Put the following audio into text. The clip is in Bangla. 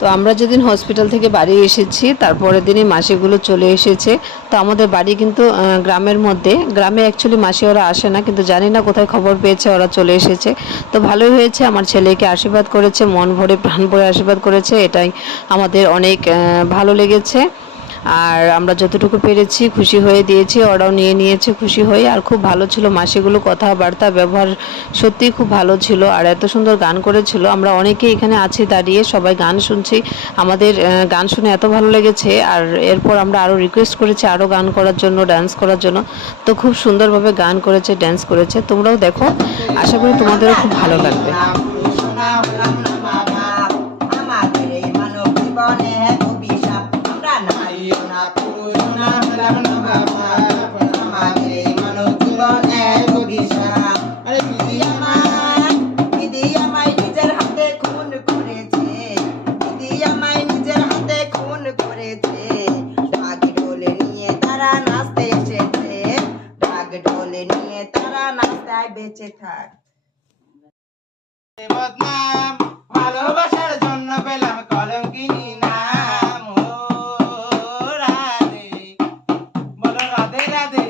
তো আমরা যেদিন হসপিটাল থেকে বাড়ি এসেছি তারপরের দিনই মাসিগুলো চলে এসেছে। তো আমাদের বাড়ি কিন্তু গ্রামের মধ্যে, গ্রামে অ্যাকচুয়ালি মাসি ওরা আসে না, কিন্তু জানি না কোথায় খবর পেয়েছে ওরা চলে এসেছে। তো ভালোই হয়েছে, আমার ছেলেকে আশীর্বাদ করেছে, মন ভরে প্রাণ ভরে আশীর্বাদ করেছে, এটাই আমাদের অনেক ভালো লেগেছে। আর আমরা যতটুকু পেরেছি খুশি হয়ে দিয়েছি, ওরাও নিয়ে নিয়েছে খুশি হয়ে। আর খুব ভালো ছিল মাসিগুলো, কথাবার্তা ব্যবহার সত্যিই খুব ভালো ছিল। আর এত সুন্দর গান করেছিল, আমরা অনেকেই এখানে আছি দাঁড়িয়ে সবাই গান শুনছি। আমাদের গান শুনে এত ভালো লেগেছে। আর এরপর আমরা আরও রিকোয়েস্ট করেছি আরও গান করার জন্য, ডান্স করার জন্য। তো খুব সুন্দরভাবে গান করেছে, ডান্স করেছে। তোমরাও দেখো, আশা করি তোমাদেরও খুব ভালো লাগবে। বেঁচে থাক বদনাম, ভালোবাসার জন্য পেলাম কলঙ্কিনী নাম। ও রাধে, বলো রাধে রাধে।